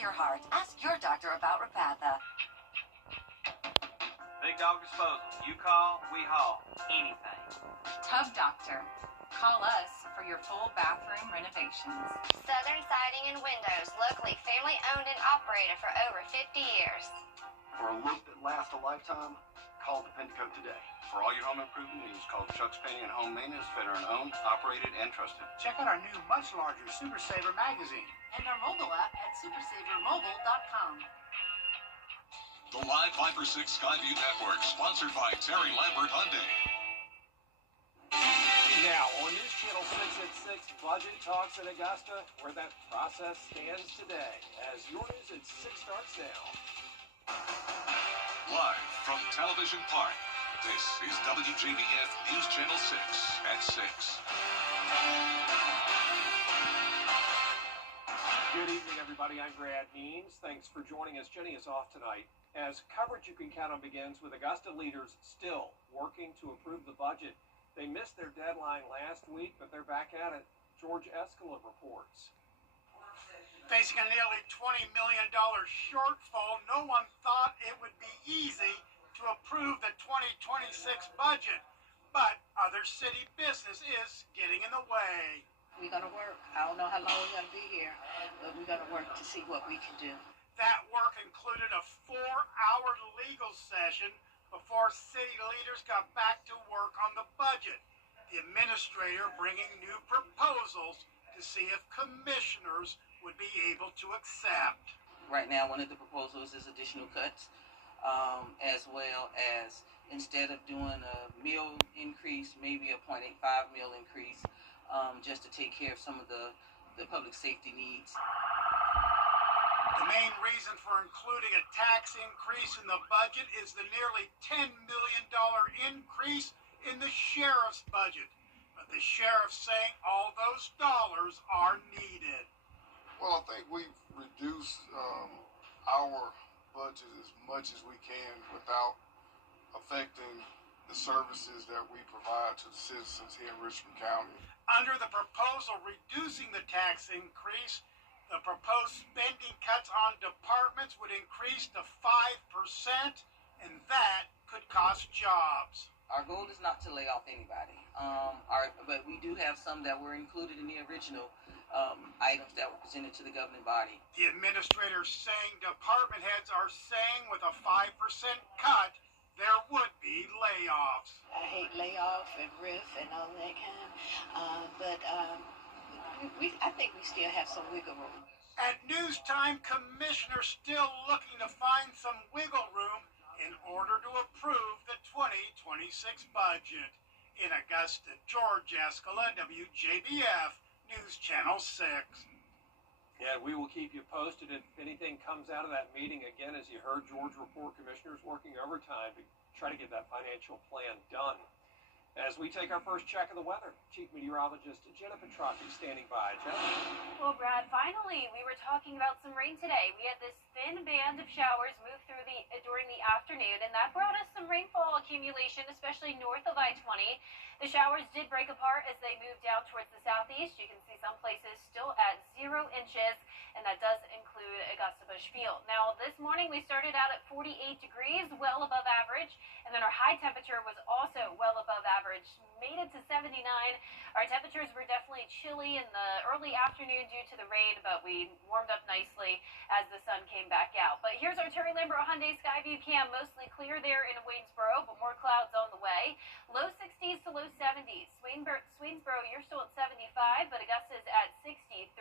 your heart. Ask your doctor about Repatha. Big Dog Disposal. You call, we haul. Anything. Tub Doctor. Call us for your full bathroom renovations. Southern Siding and Windows, locally family owned and operated for over 50 years. For a look that lasts a lifetime, call Dependico today. For all your home improvement needs, call Chuck's Painting and Home Maintenance, veteran-owned, operated, and trusted. Check out our new, much larger Super Saver magazine. And our mobile app at supersavermobile.com. The Live 5 for 6 Skyview Network, sponsored by Terry Lambert Hyundai. Now, on News Channel 6 at 6, Budget Talks in Augusta, where that process stands today, as your news at 6 starts now. Live from Television Park, this is WJBF News Channel 6 at 6. Good evening, everybody. I'm Brad Means. Thanks for joining us. Jenny is off tonight. As coverage you can count on begins with Augusta leaders still working to improve the budget. They missed their deadline last week, but they're back at it. George Escalib reports. Facing a nearly $20 million shortfall, no one thought it would be easy to approve the 2026 budget. But other city business is getting in the way. We're going to work. I don't know how long we're going to be here, but we're going to work to see what we can do. That work included a 4-hour legal session before city leaders got back to work on the budget. The administrator bringing new proposals to see if commissioners would be able to accept. Right now, one of the proposals is additional cuts, as well as instead of doing a meal increase, maybe a 0.85 meal increase, just to take care of some of the public safety needs. The main reason for including a tax increase in the budget is the nearly $10 million increase in the sheriff's budget. But the sheriff's saying all those dollars are needed. Well, I think we've reduced our budget as much as we can without affecting the services that we provide to the citizens here in Richmond County. Under the proposal reducing the tax increase, the proposed spending cuts on departments would increase to 5%, and that could cost jobs. Our goal is not to lay off anybody, but we do have some that were included in the original items that were presented to the governing body. The administrator saying department heads are saying with a 5% cut, there would be layoffs. I hate layoff and RIF and all that kind, but I think we still have some wiggle room. At news time, commissioners still looking to find some wiggle room in order to approve the 2026 budget. In Augusta, George Escalib, WJBF News Channel 6. Yeah, we will keep you posted if anything comes out of that meeting. Again, as you heard George report, commissioners working overtime to try to get that financial plan done. As we take our first check of the weather, Chief Meteorologist Jenna Petrocchi standing by. Jenna? Well, Brad, finally, we were talking about some rain today. We had this thin band of showers move through during the afternoon, and that brought us some rainfall accumulation, especially north of I-20. The showers did break apart as they moved down towards the southeast. You can see some places still at 0 inches, and that does include Augusta Bush Field. Now, this morning we started out at 48 degrees, well above average, and then our high temperature was also well above average, made it to 79. Our temperatures were definitely chilly in the early afternoon due to the rain, but we warmed up nicely as the sun came back out. But here's our Terry Lambert Hyundai Skyview cam, mostly clear there in Waynesboro, but more clouds on the way. Low 60s to low 70s. Swainsboro, you're still at 75, but Augusta's at 63,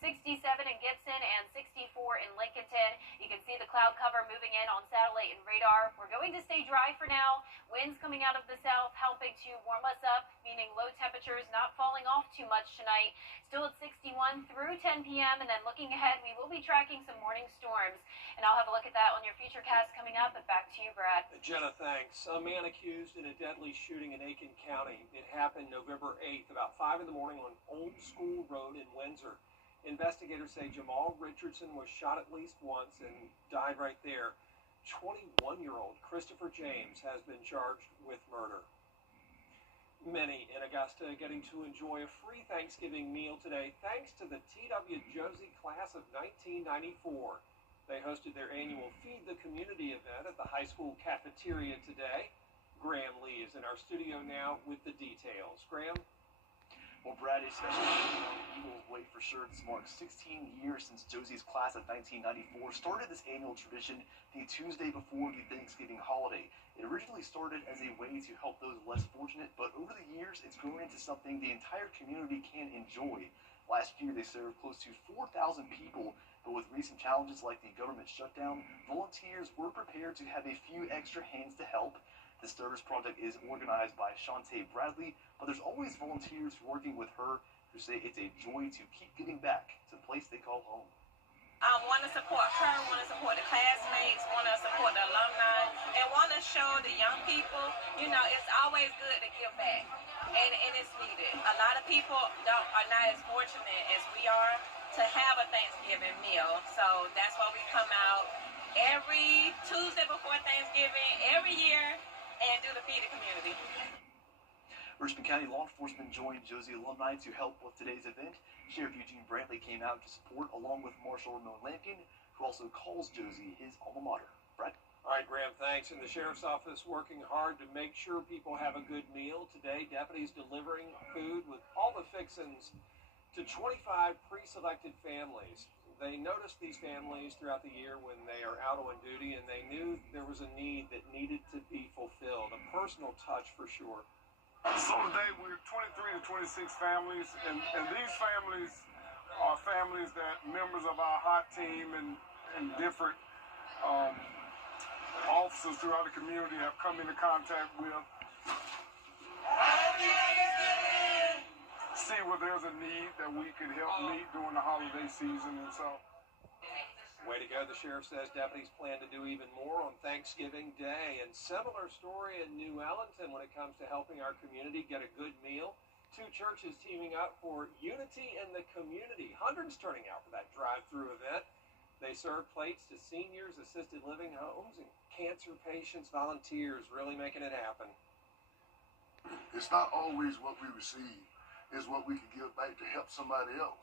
67 in Gibson, and 64 in Lincolnton. You can see the cloud cover moving in on satellite and radar. We're going to stay dry for now. Winds coming out of the south helping to warm us up, meaning low temperatures not falling off too much tonight. Still at 61 through 10 p.m. And then looking ahead, we will be tracking some morning storms. And I'll have a look at that on your future cast coming up. But back to you, Brad. Jenna, thanks. A man accused in a deadly shooting in Aiken County. It happened November 8th, about 5 in the morning on Old School Road in Windsor. Investigators say Jamal Richardson was shot at least once and died right there. 21-year-old Christopher James has been charged with murder. Many in Augusta getting to enjoy a free Thanksgiving meal today thanks to the WJBF class of 1994. They hosted their annual Feed the Community event at the high school cafeteria today. Graham Lee is in our studio now with the details. Graham? Well, Brad, especially Eagles way for sure. This marks 16 years since Josie's class of 1994 started this annual tradition the Tuesday before the Thanksgiving holiday. It originally started as a way to help those less fortunate, but over the years, it's grown into something the entire community can enjoy. Last year, they served close to 4,000 people, but with recent challenges like the government shutdown, volunteers were prepared to have a few extra hands to help. The service project is organized by Shantae Bradley, but there's always volunteers working with her who say it's a joy to keep giving back to the place they call home. I want to support her, want to support the classmates, want to support the alumni, and want to show the young people, it's always good to give back, and it's needed. A lot of people are not as fortunate as we are to have a Thanksgiving meal, so that's why we come out every Tuesday before Thanksgiving, every year, and do the Feed the Community. Richmond County law enforcement joined Josie alumni to help with today's event. Sheriff Eugene Brantley came out to support along with Marshal Ramon Lampkin, who also calls Josie his alma mater. Brad? All right, Graham, thanks. And the Sheriff's Office working hard to make sure people have a good meal. Today, deputies delivering food with all the fixings to 25 pre-selected families. They noticed these families throughout the year when they are out on duty, and they knew there was a need that needed to be fulfilled. A personal touch for sure. So today we're 23 to 26 families, and these families are families that members of our hot team and different officers throughout the community have come into contact with. See where there's a need that we could help meet during the holiday season, and so. Way to go, the sheriff says deputies plan to do even more on Thanksgiving Day. And similar story in New Ellington when it comes to helping our community get a good meal. Two churches teaming up for unity in the community. Hundreds turning out for that drive-through event. They serve plates to seniors, assisted living homes, and cancer patients. Volunteers really making it happen. It's not always what we receive. It's what we can give back to help somebody else.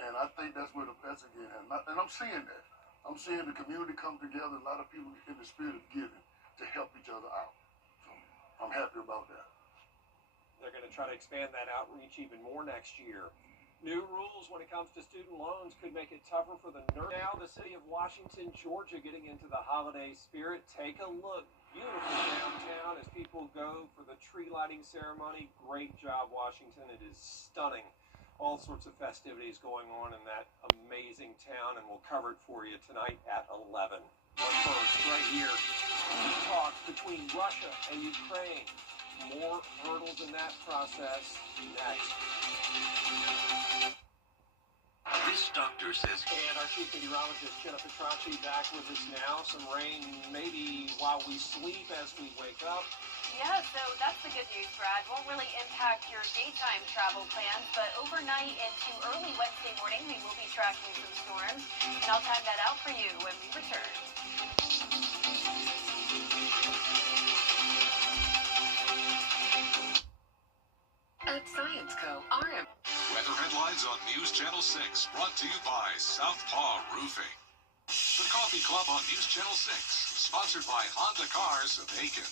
And I think that's where the best again. And I'm seeing that. I'm seeing the community come together, a lot of people in the spirit of giving to help each other out. So I'm happy about that. They're going to try to expand that outreach even more next year. New rules when it comes to student loans could make it tougher for the nurse. Now the city of Washington, Georgia, getting into the holiday spirit. Take a look. Beautiful downtown as people go for the tree lighting ceremony. Great job, Washington. It is stunning. All sorts of festivities going on in that amazing town, and we'll cover it for you tonight at 11. But first, right here, talks between Russia and Ukraine. More hurdles in that process next. This doctor says... And our chief meteorologist, Jennifer Tracci, back with us now. Some rain maybe while we sleep as we wake up. Yeah, so that's the good news, Brad. Won't really impact your daytime travel plans, but overnight into early Wednesday morning, we will be tracking some storms, and I'll time that out for you when we return. At Science Co. RM. Weather headlines on News Channel 6, brought to you by Southpaw Roofing. The Coffee Club on News Channel 6, sponsored by Honda Cars of Aiken.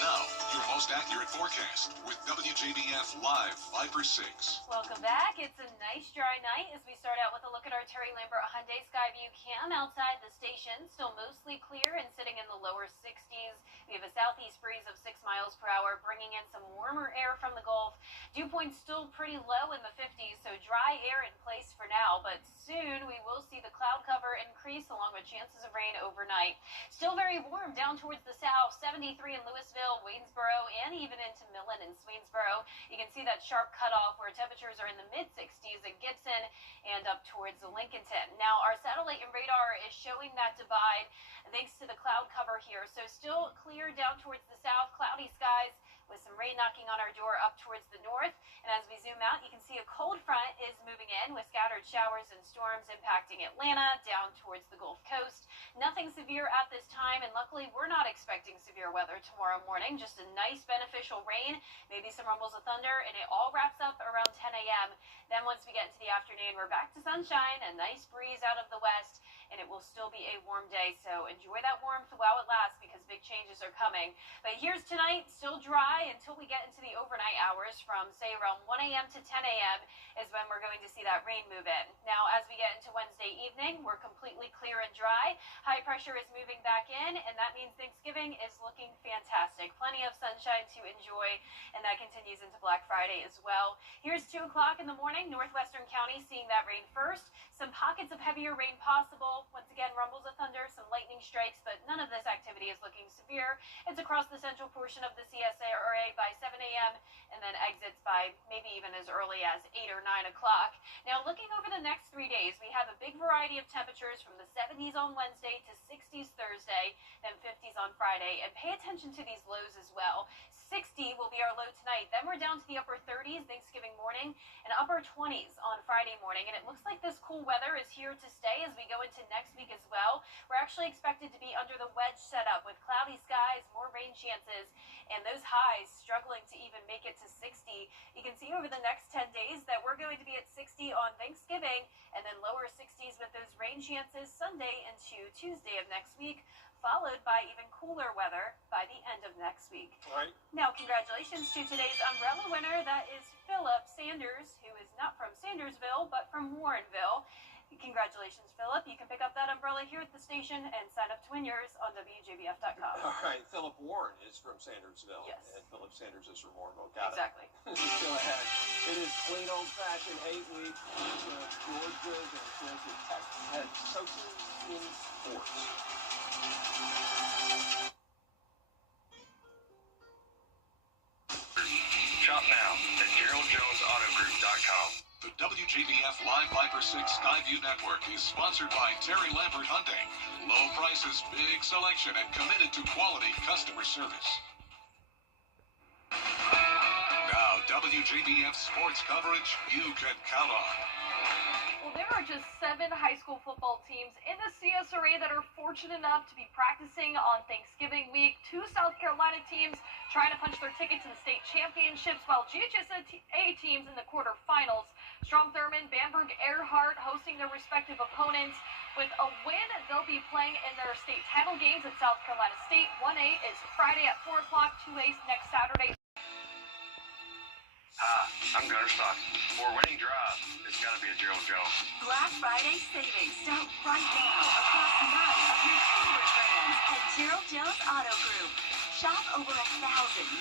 Now, your most accurate forecast with WJBF Live 5 for 6. Welcome back. It's a nice dry night as we start out with a look at our Terry Lambert Hyundai Skyview cam outside the station. Still mostly clear and sitting in the lower 60s. We have a southeast breeze of 6 miles per hour, bringing in some warmer air from the Gulf. Dew point's still pretty low in the 50s, so dry air in place for now. But soon we will see the cloud cover increase along with chances of rain overnight. Still very warm down towards the south, 73 in Louisville, Waynesboro, and even into Millen and Swainsboro. You can see that sharp cutoff where temperatures are in the mid-60s at Gibson and up towards Lincolnton. Now, our satellite and radar is showing that divide thanks to the cloud cover here. So still clear down towards the south, cloudy skies with some rain knocking on our door up towards the north. And as we zoom out, you can see a cold front is moving in with scattered showers and storms impacting Atlanta down towards the Gulf Coast. Nothing severe at this time, and luckily we're not expecting severe weather tomorrow morning. Just a nice beneficial rain, maybe some rumbles of thunder, and it all wraps up around 10 a.m. Then once we get into the afternoon, we're back to sunshine, a nice breeze out of the west, and it will still be a warm day. So enjoy that warmth while it lasts, because big changes are coming. But here's tonight, still dry until we get into the overnight hours from, say, around 1 a.m. to 10 a.m. is when we're going to see that rain move in. Now, as we get into Wednesday evening, we're completely clear and dry. High pressure is moving back in, and that means Thanksgiving is looking fantastic. Plenty of sunshine to enjoy, and that continues into Black Friday as well. Here's 2 o'clock in the morning. Northwestern county seeing that rain first. Some pockets of heavier rain possible. Once again, rumbles of thunder, some lightning strikes, but none of this activity is looking severe. It's across the central portion of the CSRA by 7 a.m. and then exits by maybe even as early as 8 or 9 o'clock. Now, looking over the next 3 days, we have a big variety of temperatures from the 70s on Wednesday to 60s Thursday, then 50s on Friday. And pay attention to these lows as well. 60 will be our low tonight. Then we're down to the upper 30s Thanksgiving morning and upper 20s on Friday morning. And it looks like this cool weather is here to stay as we go into next week as well. We're actually expected to be under the wedge setup with cloudy skies, more rain chances, and those highs struggling to even make it to 60. You can see over the next 10 days that we're going to be at 60 on Thanksgiving and then lower 60s with those rain chances Sunday into Tuesday of next week, followed by even cooler weather by the end of next week. All right. Now, congratulations to today's umbrella winner. That is Philip Sanders, who is not from Sandersville, but from Warrenville. Congratulations, Philip. You can pick up that umbrella here at the station and sign up to win yours on WJBF.com. All right. Philip Warren is from Sandersville. Yes. And Philip Sanders is from Warrenville. Got exactly. it. Let's go ahead. It is clean old-fashioned hate week. Georgia's and Georgia Tech head coaches in sports. Shop now at GeraldJonesAutoGroup.com. The WJBF Live Viper 6 Skyview Network is sponsored by Terry Lambert Hunting. Low prices, big selection, and committed to quality customer service. Now, WJBF sports coverage you can count on. Well, there are just 7 high school football teams in the CSRA that are fortunate enough to be practicing on Thanksgiving week. 2 South Carolina teams trying to punch their ticket to the state championships, while GHSA teams in the quarterfinals. Strom Thurmond, Bamberg, Earhart hosting their respective opponents. With a win, they'll be playing in their state title games at South Carolina State. 1A is Friday at 4 o'clock, 2A next Saturday. Hi, I'm Gunnar Stockton. For a winning drive, it's got to be a Gerald Jones. Black Friday savings start right now across 9 of your favorite brands at Gerald Jones Auto Group. Shop over 1,000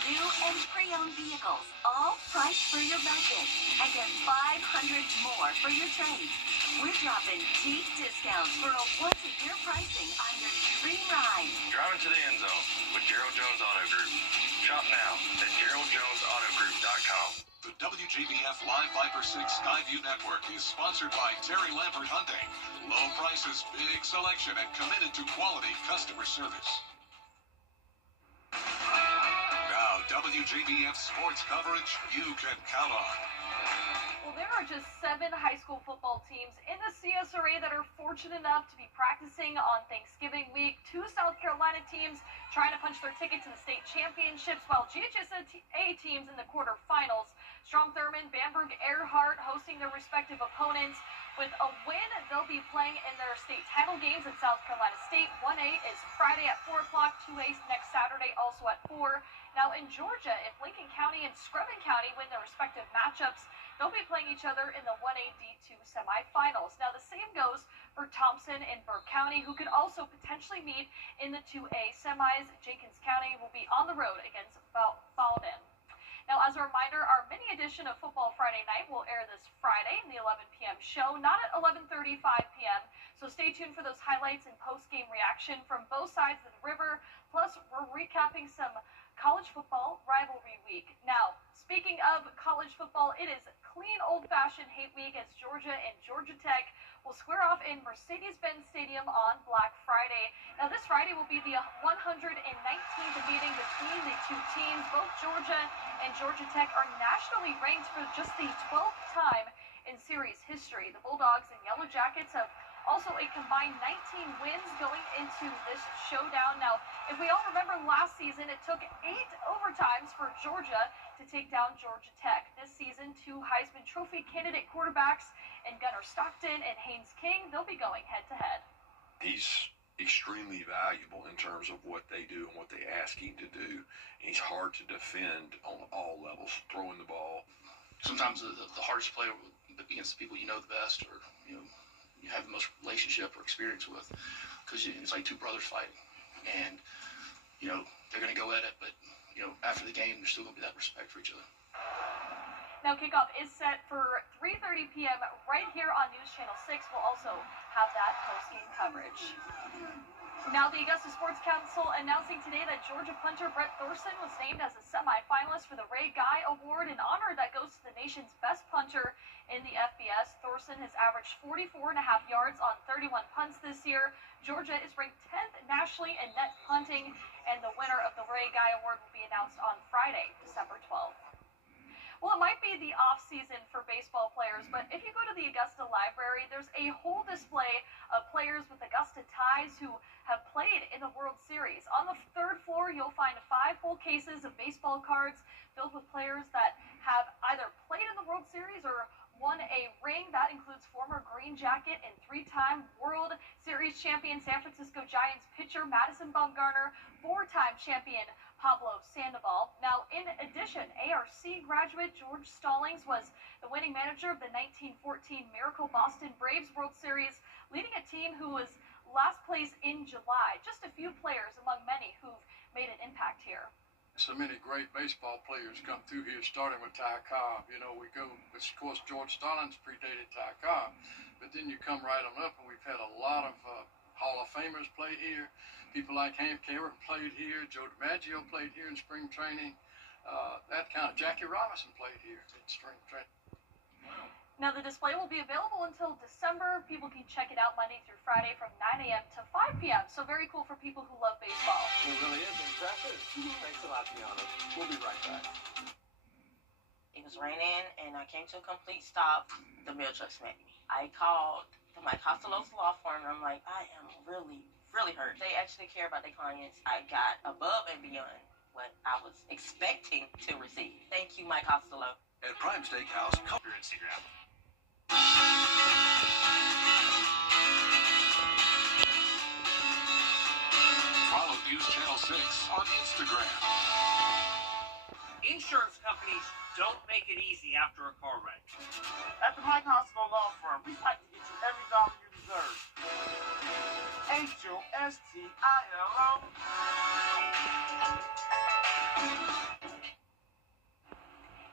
new and pre-owned vehicles, all priced for your budget, and get $500 more for your trade. We're dropping deep discounts for a once-a-year pricing on your dream ride. Driving to the end zone with Gerald Jones Auto Group. Shop now at GeraldJonesAutoGroup.com. The WJBF Live Viper 6 Skyview Network is sponsored by Terry Lambert Hunting. Low prices, big selection, and committed to quality customer service. Now, WJBF sports coverage you can count on. Well, there are just 7 high school football teams in the CSRA that are fortunate enough to be practicing on Thanksgiving week. 2 South Carolina teams trying to punch their ticket to the state championships, while GHSA teams in the quarterfinals. Strom Thurmond, Bamberg, Earhart hosting their respective opponents. With a win, they'll be playing in their state title games at South Carolina State. 1A is Friday at 4 o'clock, 2A next Saturday also at 4. Now in Georgia, if Lincoln County and Screven County win their respective matchups, they'll be playing each other in the 1A D2 semifinals. Now the same goes for Thompson and Burke County, who could also potentially meet in the 2A semis. Jenkins County will be on the road against Baldwin. Now, as a reminder, our mini edition of Football Friday Night will air this Friday in the 11 p.m. show, not at 11:35 p.m. So stay tuned for those highlights and post-game reaction from both sides of the river. Plus, we're recapping some college football rivalry week. Now, speaking of college football, it is clean old-fashioned hate week as Georgia and Georgia Tech will square off in Mercedes-Benz Stadium on Black Friday. Now, this Friday will be the 119th meeting between the two teams. Both Georgia and Georgia Tech are nationally ranked for just the 12th time in series history. The Bulldogs and Yellow Jackets have also a combined 19 wins going into this showdown. Now, if we all remember last season, it took 8 overtimes for Georgia to take down Georgia Tech. This season, 2 Heisman Trophy candidate quarterbacks and Gunnar Stockton and Haynes King, they'll be going head-to-head. He's extremely valuable in terms of what they do and what they ask him to do. He's hard to defend on all levels, throwing the ball. Sometimes the hardest play against the people you know the best, or you have the most relationship or experience with, because it's like two brothers fighting, and they're going to go at it, but after the game there's still going to be that respect for each other. Now, kickoff is set for 3:30 p.m. right here on News Channel 6. We'll also have that post-game coverage. Now, the Augusta Sports Council announcing today that Georgia punter Brett Thorson was named as a semifinalist for the Ray Guy Award, an honor that goes to the nation's best punter in the FBS. Thorson has averaged 44.5 yards on 31 punts this year. Georgia is ranked 10th nationally in net punting, and the winner of the Ray Guy Award will be announced on Friday, December 12th. Well, it might be the off-season for baseball players, but if you go to the Augusta Library, there's a whole display of players with Augusta ties who have played in the World Series. On the 3rd floor, you'll find 5 full cases of baseball cards filled with players that have either played in the World Series or won a ring. That includes former Green Jacket and 3-time World Series champion San Francisco Giants pitcher Madison Bumgarner, 4-time champion Pablo Sandoval. Now, in addition, ARC graduate George Stallings was the winning manager of the 1914 Miracle Boston Braves World Series, leading a team who was last place in July. Just a few players among many who've made an impact here. So many great baseball players come through here, starting with Ty Cobb. We go, of course, George Stallings predated Ty Cobb, but then you come right on up, and we've had a lot of Hall of Famers play here. People like Hank Aaron played here. Joe DiMaggio played here in spring training. Jackie Robinson played here in spring training. Now, the display will be available until December. People can check it out Monday through Friday from 9 a.m. to 5 p.m. So very cool for people who love baseball. It really is impressive. Thanks a lot, Tiana. We'll be right back. It was raining, and I came to a complete stop. The mail truck smacked me. I called my Costello's law firm, and I'm like, I am really, really hurt. They actually care about their clients. I got above and beyond what I was expecting to receive. Thank you, Mike Costello. At Prime Steakhouse, call your Instagram. Follow News Channel 6 on Instagram. Insurance companies don't make it easy after a car wreck. At the Mike Hospital Law Firm, we fight to get you every dollar you deserve. HOSTILO.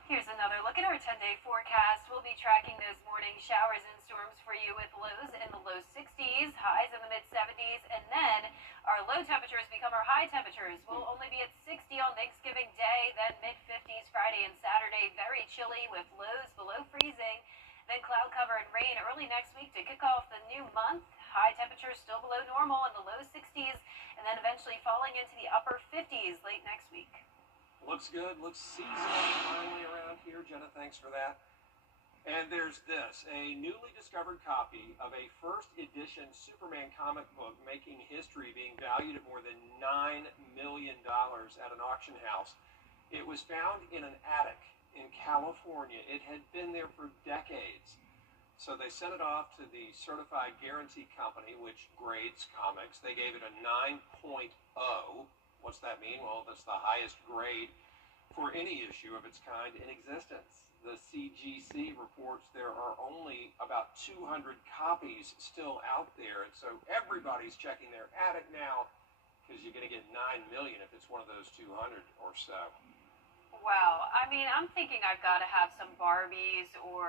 Here's another look at our 10-day forecast. We'll be tracking those morning showers and storms for you with lows in the low 60s, highs in the mid-70s, and then our low temperatures become our high temperatures. We'll only be at 60 on Thanksgiving Day, then mid-50s Friday and Saturday, very chilly with lows below freezing, then cloud cover and rain early next week to kick off the new month. High temperatures still below normal in the low 60s, and then eventually falling into the upper 50s late next week. Looks good, looks seasonal finally around here. Jenna, thanks for that. And there's this, a newly discovered copy of a first edition Superman comic book making history, being valued at more than $9 million at an auction house. It was found in an attic in California. It had been there for decades. So they sent it off to the Certified Guarantee Company, which grades comics. They gave it a 9.0. What's that mean? Well, that's the highest grade for any issue of its kind in existence. The CGC reports there are only about 200 copies still out there, and so everybody's checking their attic now because you're going to get $9 million if it's one of those 200 or so. Wow. I mean, I'm thinking I've got to have some Barbies or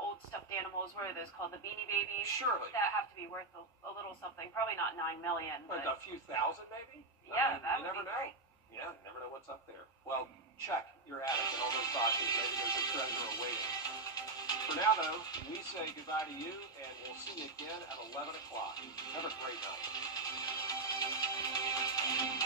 old stuffed animals. What are those called? The Beanie Babies? Surely. That have to be worth a little something. Probably not $9 million. Like a few thousand, maybe? Yeah, that you would never be know. great. Yeah, you never know what's up there. Well, check your attic and all those boxes. Maybe there's a treasure awaiting. For now, though, we say goodbye to you, and we'll see you again at 11 o'clock. Have a great night.